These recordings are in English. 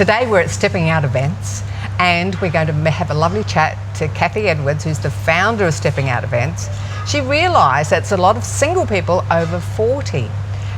Today we're at Steppin Out Events and we're going to have a lovely chat to Kathy Edwards, who's the founder of Steppin Out Events. She realised that it's a lot of single people over 40,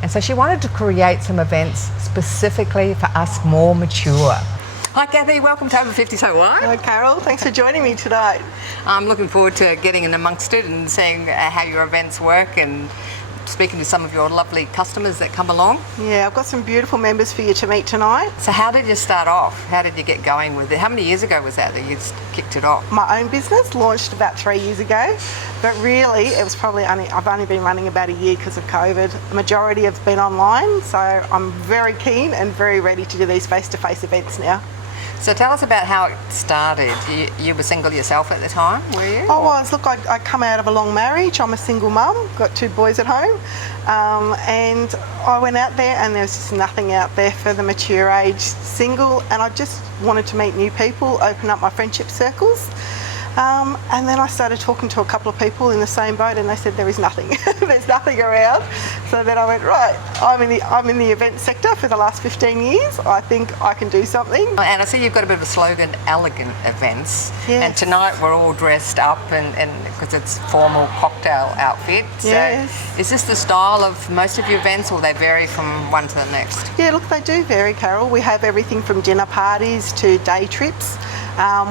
and so she wanted to create some events specifically for us more mature. Hi Kathy, welcome to Over 50 So What? Hi Carol, thanks for joining me tonight. I'm looking forward to getting in amongst it and seeing how your events work and speaking to some of your lovely customers that come along. Yeah, I've got some beautiful members for you to meet tonight. So how did you start off? How did you get going with it? How many years ago was that you kicked it off? My own business launched about 3 years ago, but really it was probably I've only been running about a year because of COVID. The majority have been online, so I'm very keen and very ready to do these face-to-face events now. So tell us about how it started. You were single yourself at the time, were you? I was. Look, I come out of a long marriage. I'm a single mum, got 2 boys at home, and I went out there and there was just nothing out there for the mature age single, and I just wanted to meet new people, open up my friendship circles. And then I started talking to a couple of people in the same boat, and they said there is nothing. There's nothing around. So then I went, right, I'm in the event sector for the last 15 years. I think I can do something. And I see you've got a bit of a slogan, elegant events. Yes. And tonight we're all dressed up and because it's formal cocktail outfit. So yes. Is this the style of most of your events, or they vary from one to the next? Yeah, look, they do vary, Carol. We have everything from dinner parties to day trips.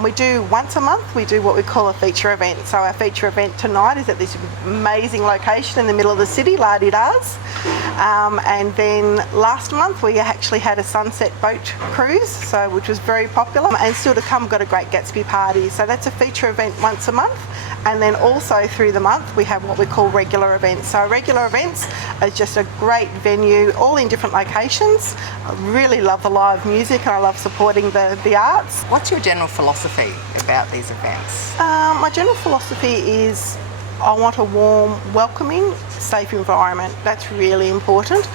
We do once a month, we do what we call a feature event. So our feature event tonight is at this amazing location in the middle of the city, La-di-Da's. And then last month we actually had a sunset boat cruise, which was very popular. And still to come, got a Great Gatsby party. So that's a feature event once a month. And then also through the month we have what we call regular events. So regular events is just a great venue, all in different locations. I really love the live music and I love supporting the arts. What's your general philosophy about these events? My general philosophy is I want a warm, welcoming, safe environment. That's really important.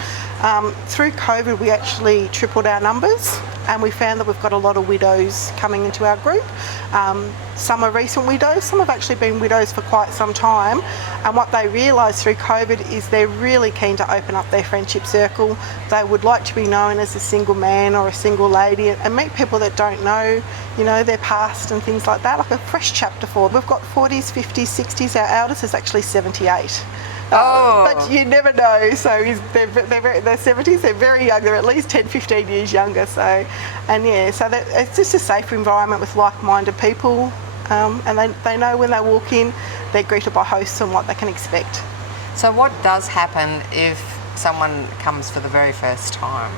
Through COVID we actually tripled our numbers, and we found that we've got a lot of widows coming into our group. Some are recent widows, some have actually been widows for quite some time, and what they realised through COVID is they're really keen to open up their friendship circle. They would like to be known as a single man or a single lady and meet people that don't know, their past and things like that, like a fresh chapter for them. We've got 40s, 50s, 60s, our eldest is actually 78. But you never know, so they're 70s, they're very young, they're at least 10, 15 years younger, so it's just a safe environment with like-minded people, and they know when they walk in, they're greeted by hosts and what they can expect. So what does happen if someone comes for the very first time?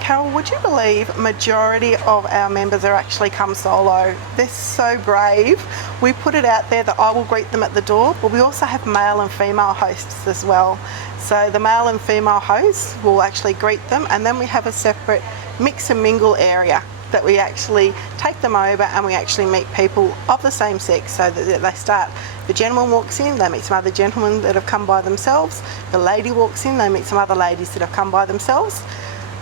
Carol, would you believe majority of our members are actually come solo? They're so brave. We put it out there that I will greet them at the door, but we also have male and female hosts as well. So the male and female hosts will actually greet them, and then we have a separate mix and mingle area that we actually take them over and we actually meet people of the same sex, so that they start. The gentleman walks in, they meet some other gentlemen that have come by themselves. The lady walks in, they meet some other ladies that have come by themselves.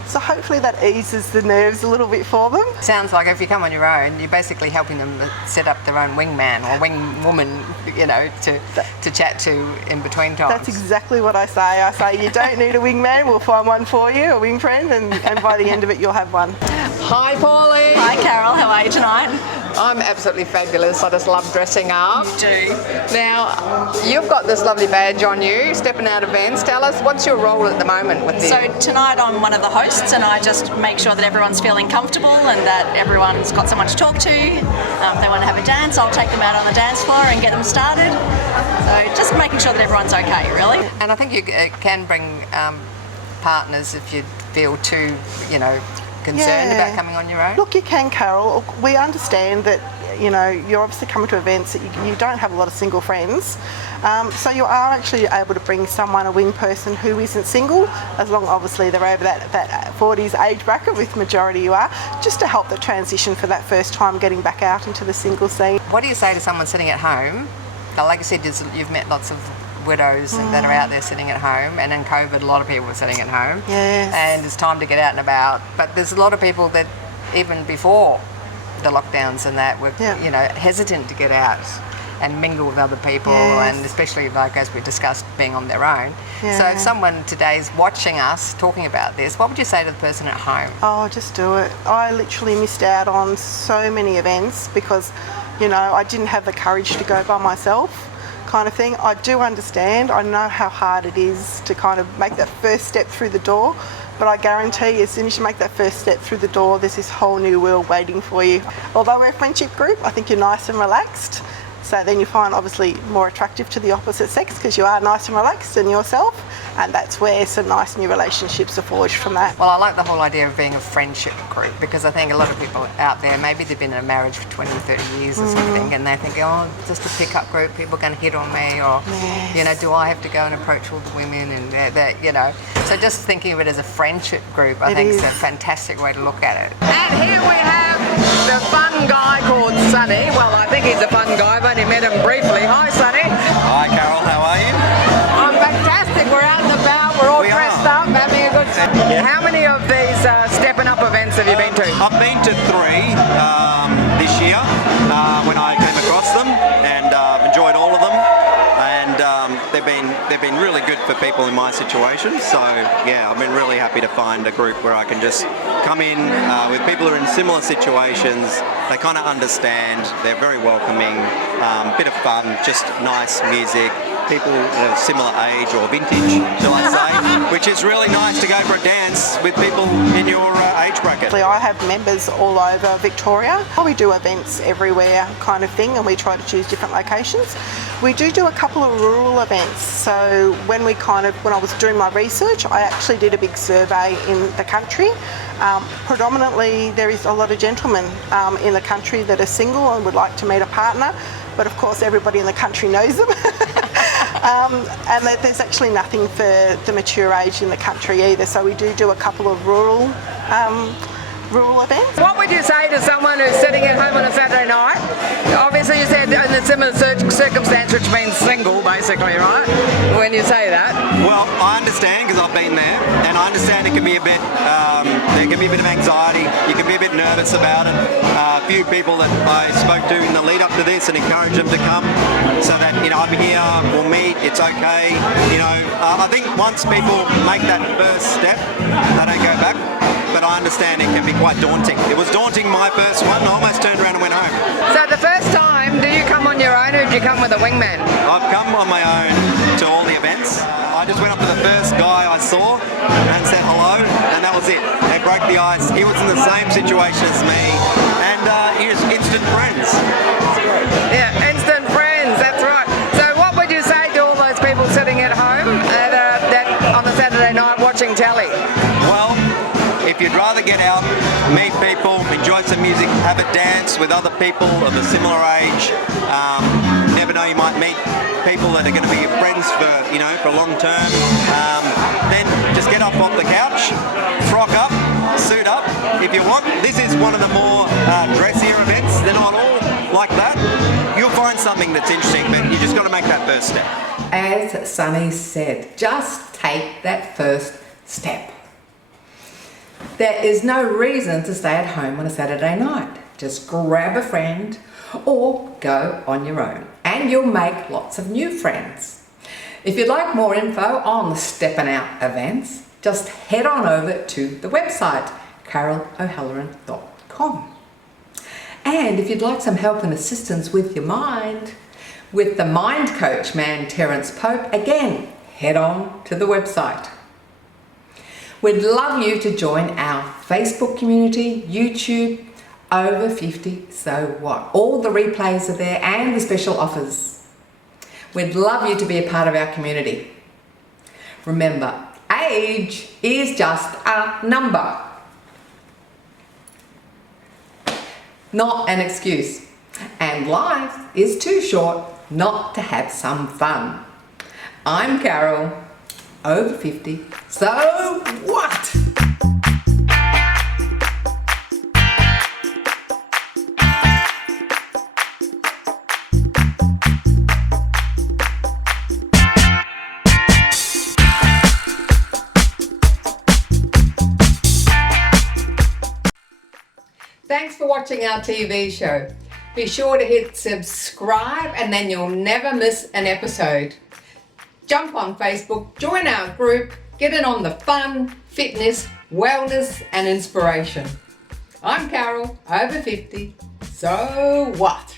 So hopefully that eases the nerves a little bit for them. Sounds like if you come on your own, you're basically helping them set up their own wingman or wingwoman, to chat to in between times. That's exactly what I say. I say you don't need a wingman, we'll find one for you, a wing friend, and by the end of it you'll have one. Hi Paulie. Hi Carol, how are you tonight? I'm absolutely fabulous. I just love dressing up. You do. Now, you've got this lovely badge on you, Steppin Out Events. Tell us, what's your role at the moment with this? So tonight I'm one of the hosts, and I just make sure that everyone's feeling comfortable and that everyone's got someone to talk to. If they want to have a dance, I'll take them out on the dance floor and get them started. So just making sure that everyone's okay, really. And I think you can bring partners if you feel too, concerned about coming on your own? Look, you can, Carol. We understand that, you're obviously coming to events that you don't have a lot of single friends. So you are actually able to bring someone, a wing person who isn't single, as long obviously they're over that 40s age bracket, with majority you are, just to help the transition for that first time getting back out into the single scene. What do you say to someone sitting at home? Like I said, you've met lots of widows that are out there sitting at home, and in COVID a lot of people were sitting at home. Yes. And it's time to get out and about, but there's a lot of people that even before the lockdowns and that were hesitant to get out. and mingle with other people, Yes. and especially, like as we discussed, being on their own. So Yeah. if someone today is watching us talking about this, what would you say to the person at home? Oh, just do it. I literally missed out on so many events because, you know, I didn't have the courage to go by myself, kind of thing. I do understand. I know how hard it is to kind of make that first step through the door, but I guarantee as soon as you make that first step through the door, there's this whole new world waiting for you. Although we're a friendship group, I think you're nice and relaxed. So then you find obviously more attractive to the opposite sex because you are nice and relaxed in yourself, and that's where some nice new relationships are forged from that. Well, I like the whole idea of being a friendship group, because I think a lot of people out there, maybe they've been in a marriage for 20, 30 years or something, and they think, oh, just a pickup group, people are going to hit on me, or, you know, do I have to go and approach all the women, and that, you know. So just thinking of it as a friendship group, I think is a fantastic way to look at it. And here we have the fun guy called Sonny. Well, I think he's a fun guy, I've only met him briefly. Hi, Sonny. Hi Carol, how are you? I'm fantastic. We're out and about. We're all dressed up, having a good time. Yeah. How many of these Steppin' Up events have you been to? I've been to 3 this year when I came across them, and enjoyed all of them. And they've been really good for people in my situation. So yeah, I've been really happy to find a group where I can just come in with people who are in similar situations. They kind of understand. They're very welcoming. Bit of fun, just nice music. People of a similar age or vintage, shall I say, which is really nice to go for a dance with people in your age bracket. I have members all over Victoria. We do events everywhere kind of thing, and we try to choose different locations. We do a couple of rural events. So when I was doing my research, I actually did a big survey in the country. Predominantly there is a lot of gentlemen in the country that are single and would like to meet a partner, but of course everybody in the country knows them. And there's actually nothing for the mature age in the country either, so we do a couple of rural events. What would you say to someone who's sitting at home on a Saturday night? Obviously you said in a similar circumstance, which means single basically, right? When you say that. Well, I understand because I've been there, and I understand it can be a bit, there can be a bit of anxiety. You can be a bit nervous about it. A few people that I spoke to in the lead up to this and encouraged them to come, so that, you know, I'm here, we'll meet, it's okay. You know, I think once people make that first step, they don't go back. But I understand it can be quite daunting. It was daunting my first one. I almost turned around and went home. So the first time, do you come on your own or do you come with a wingman? I've come on my own to all the events. I just went up to the first guy I saw and said hello, and that was it. It broke the ice. He was in the same situation as me, and he was instant friends. Yeah, instant friends, that's right. So what would you say to all those people sitting at home that on a Saturday night watching telly? Well, if you'd rather get out, meet people, enjoy some music, have a dance with other people of a similar age, never know, you might meet people that are going to be your friends for, you know, for long term, then just get up off the couch, frock up, suit up if you want. This is one of the more dressier events. They're not all like that. You'll find something that's interesting, but you just got to make that first step. As Sonny said, just take that first step. There is no reason to stay at home on a Saturday night. Just grab a friend or go on your own, and you'll make lots of new friends. If you'd like more info on the Steppin Out events, just head on over to the website carolohalloran.com. And if you'd like some help and assistance with your mind, with the mind coach man Terence Pope, again, head on to the website. We'd love you to join our Facebook community, YouTube, over 50, so what? All the replays are there and the special offers. We'd love you to be a part of our community. Remember, age is just a number, not an excuse. And life is too short not to have some fun. I'm Carol, over 50, so what? Thanks for watching our TV show. Be sure to hit subscribe and then you'll never miss an episode. Jump on Facebook, join our group, get in on the fun, fitness, wellness and inspiration. I'm Carol, over 50. So what?